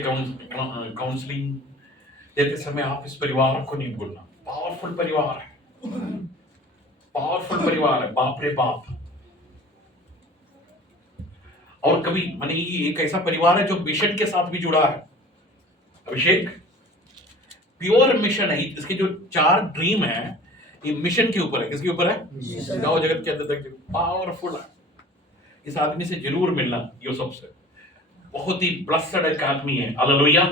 Counselling देते समय आप इस परिवार को नहीं भूलना। पावरफुल परिवार है, पावरफुल परिवार है, बाप रे बाप। और कभी माने ये एक ऐसा परिवार है जो मिशन के साथ भी जुड़ा है। अभिषेक प्योर मिशन है। इसके जो 4 ड्रीम है ये मिशन के ऊपर है। किसके ऊपर है? गांव जगत के अंदर तक पावरफुल है। इस आदमी से जरूर मिलना। यूसुफ से बहुत ही ब्लेस्ड एक आदमी है। Hallelujah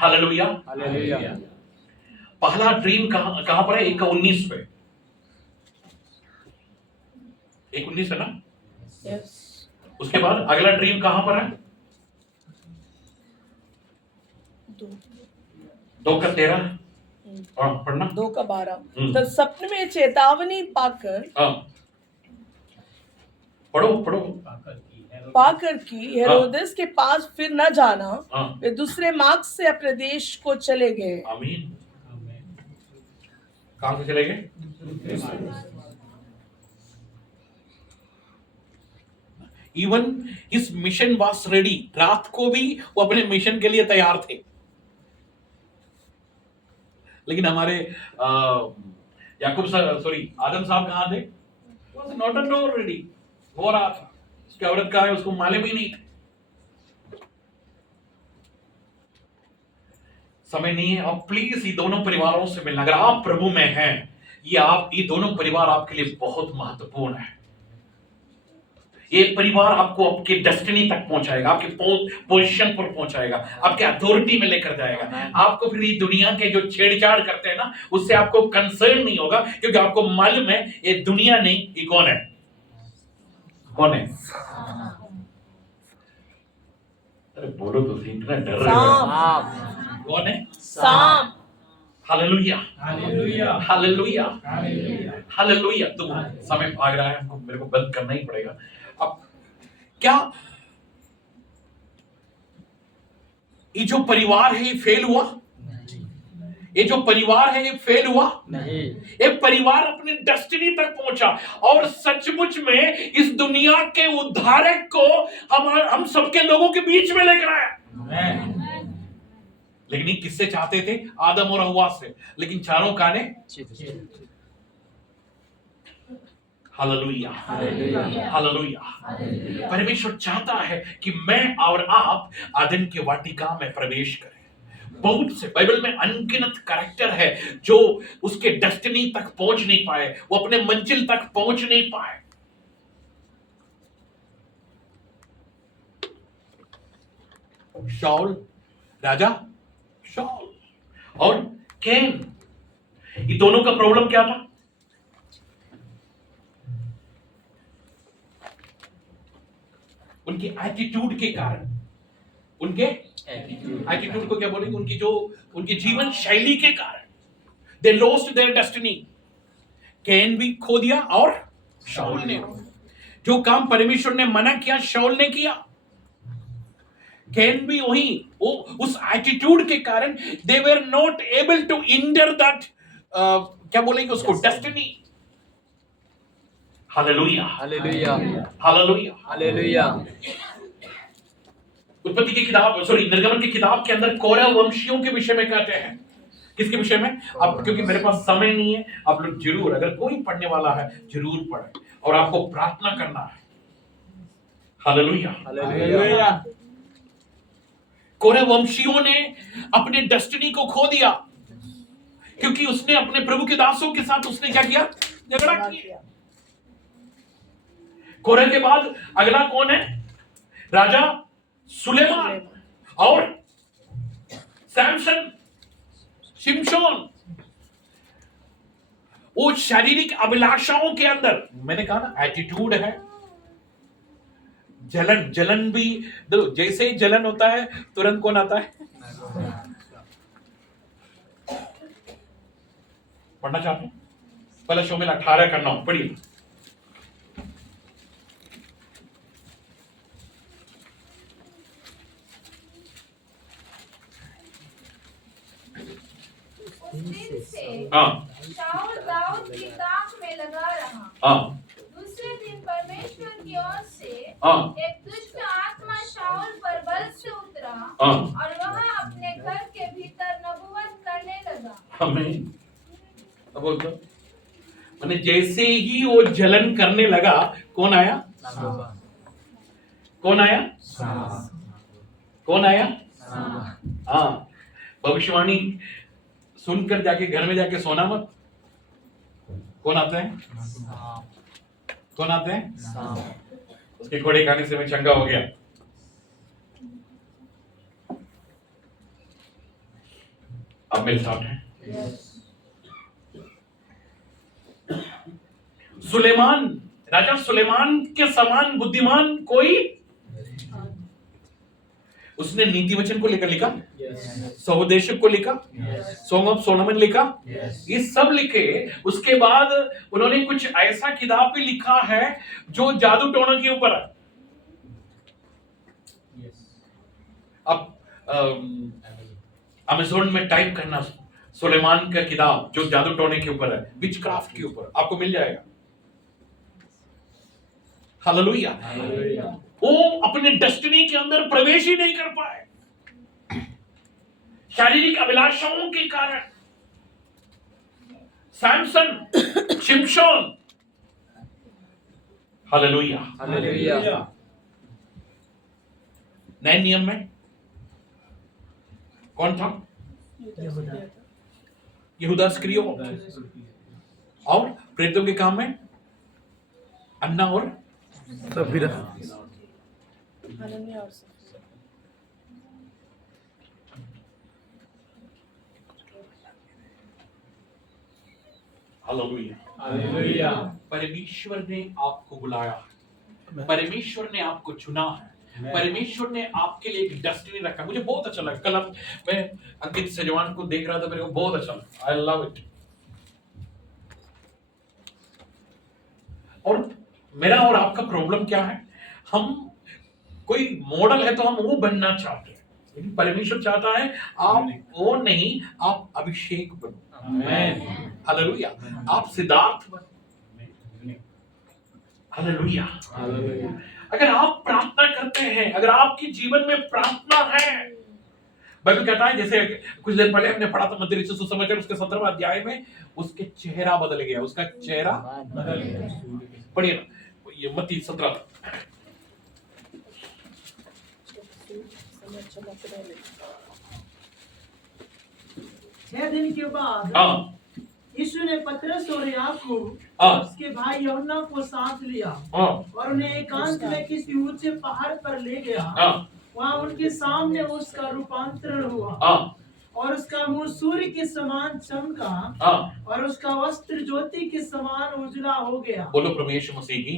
hallelujah hallelujah. पहला ड्रीम कहां पर है? 1:19 पे। 1:19 है ना? यस। उसके बाद अगला ड्रीम कहां पर है? 2:13 और पढ़ना 2:12। तब सपने में चेतावनी पाकर पढ़ो पाकर की हेरोदेस के पास फिर न जाना, वे दूसरे मार्ग से अपने देश को चले गए। आमीन। कहां से चले गए? Even his mission was ready. रात को भी वो अपने मिशन के लिए तैयार थे। लेकिन हमारे याकूब सॉरी आदम साहब कहां थे? Was not at all ready. हो रहा था, उसकी औरत कहां है उसको मालूम ही नहीं था। समय नहीं है। अब प्लीज ये दोनों परिवारों से मिलना। अगर आप प्रभु में हैं, ये दोनों परिवार आपके लिए बहुत महत्वपूर्ण है। ये परिवार आपको आपके डेस्टिनी तक पहुंचाएगा, आपके पोजीशन पर पहुंचाएगा, आपके अथॉरिटी में लेकर जाएगा। आपको फिर ये दुनिया के जो छेड़छाड़ करते हैं ना, उससे आपको कंसर्न नहीं होगा, क्योंकि आपको मालूम है ये दुनिया नहीं, ये कौन है? कौन है? अरे बोलो तो सही, इतना डर रहे हो। कौन है? सांप। Hallelujah hallelujah hallelujah hallelujah. तो समय भाग रहा है, हमको मेरे को बंद करना ही पड़ेगा। अब क्या ये जो परिवार है ये फेल हुआ? ये जो परिवार है ये फेल हुआ नहीं। ये परिवार अपनी डेस्टिनी तक पहुंचा और सचमुच में इस दुनिया के उद्धारक को हम सबके लोगों के बीच में लेकर आया। लेकिन ये किससे चाहते थे? आदम और हव्वा से। लेकिन चारों काने हालेलुया हालेलुया। परमेश्वर चाहता है कि मैं और आप आदम के वाटिका में प्रवेश करें। बहुत से बाइबल में अनगिनत कैरेक्टर है जो उसके डेस्टिनी तक पहुंच नहीं पाए, वो अपने मंजिल तक पहुंच नहीं पाए। शाऊल राजा, शाऊल और कैन, ये दोनों का प्रॉब्लम क्या था? उनकी एटीट्यूड के कारण, उनके एटीट्यूड को क्या बोलेंगे? उनकी जीवन शैली के कारण they lost their destiny. Can भी खो दिया और शाऊल ने जो काम परमेश्वर ने मना किया, शाऊल ने किया। कैन भी उस एटीट्यूड के कारण they were not able to endure that क्या बोलेंगे उसको, destiny. Hallelujah hallelujah hallelujah hallelujah. उत्पत्ति की किताब सॉरी निर्गमन की किताब के अंदर कोरह वंशियों के विषय में कहते हैं। किसके विषय में? अब क्योंकि मेरे पास समय नहीं है, आप लोग जरूर, अगर कोई पढ़ने वाला है जरूर पढ़े और आपको प्रार्थना करना है। Hallelujah hallelujah. कोरह वंशियों ने अपने डेस्टिनी को खो दिया क्योंकि उसने अपने प्रभु के दासों के साथ उसने क्या किया? झगड़ा किया। कोरह के बाद अगला कौन है? राजा सुलेमान और सैमसन, शिमशोन। वो शारीरिक अभिलाषाओं के अंदर, मैंने कहा ना एटीट्यूड है। जलन भी, जैसे ही जलन होता है तुरंत कौन आता है? पढ़ना चाहते हैं? पहले शोमिल 18 का 9 पढ़िए। शाऊल दाऊद की ताक में लगा रहा। दूसरे दिन परमेश्वर की ओर से एक दुष्ट आत्मा शाऊल पर बल से उतरा हाँ। और वह अपने घर के भीतर नबूवत करने लगा। हमें अब बोल दो, मैंने जैसे ही वो जलन करने लगा, कौन आया? कौन आया? कौन आया? हाँ, भविष्यवाणी सुनकर जाके घर में जाके सोना मत। कौन आते हैं? कौन आते हैं? उसके घोड़े खाने से मैं चंगा हो गया। अब मेरे साथ हैं। सुलेमान, राजा सुलेमान के समान बुद्धिमान कोई, उसने नीति वचन को लेकर लिखा, सहोदेशक को लिखा, सॉन्ग ऑफ सोलोमन लिखा, ये सब लिखे। उसके बाद उन्होंने कुछ ऐसा किताब भी लिखा है जो जादू टोना के ऊपर है। अब अमेज़न में टाइप करना सुलेमान का किताब जो जादू टोने के ऊपर है, विच क्राफ्ट के ऊपर, आपको मिल जाएगा। हालेलुया। वो अपने डेस्टिनी के अंदर प्रवेश ही नहीं कर पाए, शारीरिक अभिलाषाओं के कारण। सैमसन, शिमशोन, हालेलुया। नए नियम में कौन था? यहूदा इस्करियोत। और प्रेरितों के काम में अन्ना और हनन्याह और सफीरा। हालेलुया। परमेश्वर ने आपको बुलाया, परमेश्वर ने आपको चुना है, परमेश्वर ने आपके लिए एक डेस्टिनी रखा। मुझे बहुत अच्छा लगा, कल मैं अंकित सेजवान को देख रहा था, मेरे को बहुत अच्छा लगा। I love it. और मेरा और आपका प्रॉब्लम क्या है? हम कोई मॉडल है तो हम वो बनना चाहते हैं, लेकिन परमेश्वर चाहता है आप वो नहीं, आप अभिषेक बनो। आमीन। हालेलुया। आप सिद्धार्थ बनो। हालेलुया। अगर आप प्रार्थना करते हैं, अगर आपके जीवन में प्रार्थना है, बाइबल कहता है, जैसे कुछ देर पहले हमने पढ़ा था मत्ती रचित सुसमाचार उसके 17वें अध्याय में, उसके चेहरा बदल गया, उसका चेहरा बदल गया। पढ़िए ना, ये मत्ती 17। 6 दिन के बाद हाँ, यीशु ने पतरस और याकूब हाँ, उसके भाई यूहन्ना को साथ लिया हाँ, और उन्हें एकांत में किसी ऊंचे पहाड़ पर ले गया। हाँ, वहां उनके सामने उसका रूपांतरण हुआ हाँ, और उसका मुंह सूर्य के समान चमका हाँ। और उसका वस्त्र ज्योति के समान उजला हो गया। बोलो प्रभु यीशु मसीह की।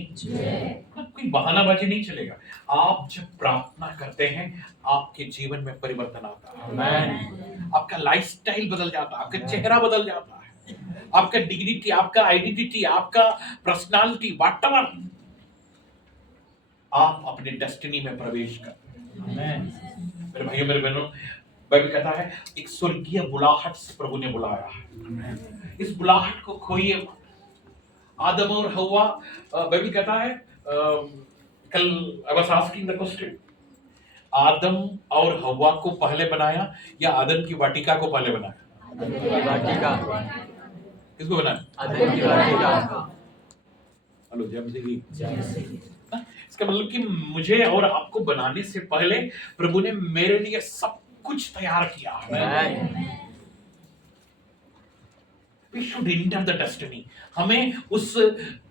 कोई बहानाबाजी नहीं चलेगा। आप जब प्रार्थना करते हैं, आपके जीवन में परिवर्तन आता है। आमीन। आपका लाइफस्टाइल बदल जाता है, आपका चेहरा बदल जाता है, आपका डिग्निटी, आपका आइडेंटिटी, आपका पर्सनालिटी, व्हाटएवर, आप अपने डेस्टिनी में प्रवेश करते हैं। मेरे भाइयों, मेरे बहनों, बाइबल कहता है एक स्वर्गीय बुलाहट से प्रभु ने बुलाया है। इस बुलाहट को खोइए मत। आदम और हव्वा, बाइबल कहता है, कल I was asking the question, आदम और हव्वा को पहले बनाया या आदम की वाटिका को पहले बनाया? वाटिका। किसको बनाया? आदम की वाटिका। हेलो, जय मसीह। इसका मतलब कि मुझे और आपको बनाने से पहले प्रभु ने मेरे लिए सब कुछ तैयार किया है। We should enter the destiny. हमें उस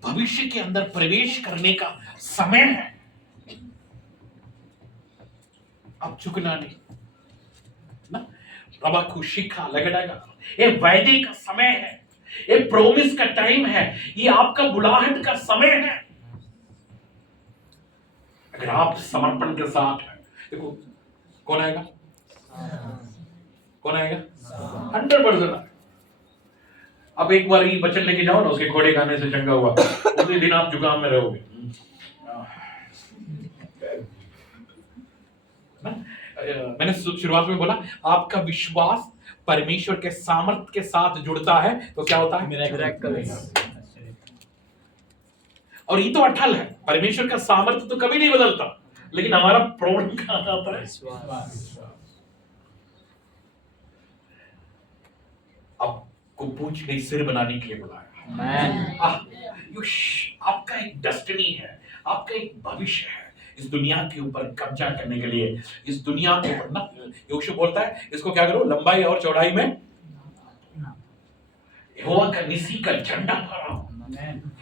भविष्य के अंदर प्रवेश करने का समय है। अब झुकना नहीं ना, रबा खुशी का लगेगा। ये वायदे का समय है, ये प्रोमिस का टाइम है, ये आपका बुलाहट का समय है। अगर आप समर्पण के साथ हैं, देखो कौन आएगा? कौन आएगा? 100%। अब एक बार ये वचन लेके जाओ ना, उसके घोड़े खाने से चंगा हुआ, उसी दिन आप जुकाम में रहोगे। मैंने शुरुआत में बोला, आपका विश्वास परमेश्वर के सामर्थ्य के साथ जुड़ता है तो क्या होता है? और ये तो अटल है, परमेश्वर का सामर्थ्य तो कभी नहीं बदलता। लेकिन हमारा प्रॉब्लम कहाँ आता है? विश्वास। आपको पूछ नहीं सिर बनाने के लिए बुलाया। आमेन। आपका एक डेस्टिनी है, आपका एक भविष्य है इस दुनिया के ऊपर कब्जा करने के लिए। इस दुनिया के ऊपर ना, यहोशू बोलता है इसको क्या करो, लंबाई और चौड़ाई में यहोवा का निसी का झंडा फहराओ।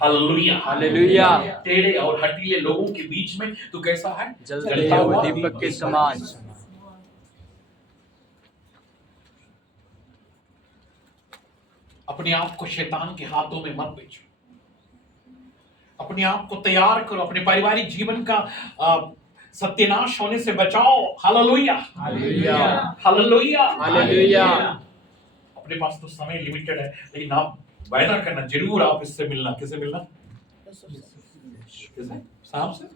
Hallelujah, hallelujah. टेढ़े और हठीले लोगों के बीच में तू कैसा है? जलते हुए दीपक के समान। अपने आप को शैतान के हाथों में मत बेचो। अपने आप को तैयार करो, अपने पारिवारिक जीवन का सत्यानाश होने से बचाओ। Hallelujah, hallelujah. Hallelujah, hallelujah. अपने पास तो समय लिमिटेड है, लेकिन आप वायदा करना जरूर, आप इससे मिलना। किससे मिलना? किससे? सांप से?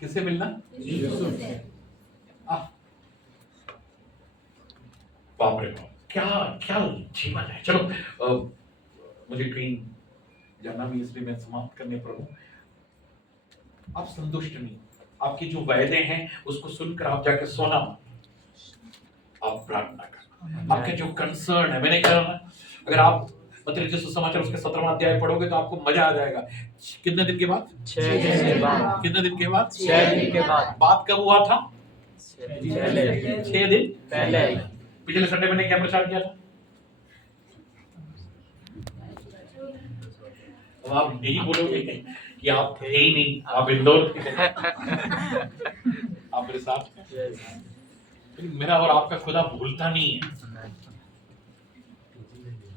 किससे मिलना? बाप रे बाप, क्या क्या जीवन है। चलो मुझे कहीं जाना भी, इसलिए मैं समाप्त करने पर हूं। आप संतुष्ट नहीं, आपकी जो वायदे हैं उसको सुनकर आप जाके सोना मत, आप प्रार्थना करना। आपके जो कंसर्न है, मैंने कहा ना, अगर आप मत्ती रचित सुसमाचार उसके 17वां अध्याय पढ़ोगे तो आपको मजा आ जाएगा। कितने दिन के बाद? 6 दिन के बाद। कितने दिन के बाद? 6 दिन के बाद। बात कब हुआ था? 6 दिन पहले। 6 दिन पहले। पिछले संडे मैंने क्या प्रचार किया था? अब आप यही बोलोगे कि आप थे ही नहीं, आप इंदौर थे। आप मेरे साथ थे। लेकिन मेरा और आपका खुदा भूलता नहीं है।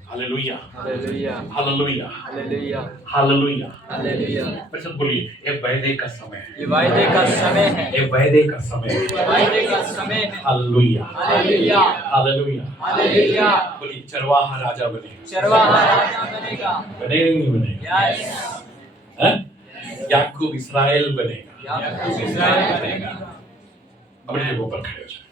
Hallelujah, hallelujah. Hallelujah, hallelujah. Hallelujah. Hallelujah. फिर से बोलिए, ये वायदे का समय है, ये वायदे का समय है। ये वायदे का समय है। ये वायदे का समय है। Hallelujah, hallelujah. हालेलुया। हालेलुया। बोलिए, चरवाहा राजा बनेगा। चरवाहा राजा बनेगा। बनेगा नहीं बनेगा? यस। हैं? याकूब इस्राएल बनेगा। याकूब इस्राएल बनेगा। अपने जगहों पर खड़े हो जाए।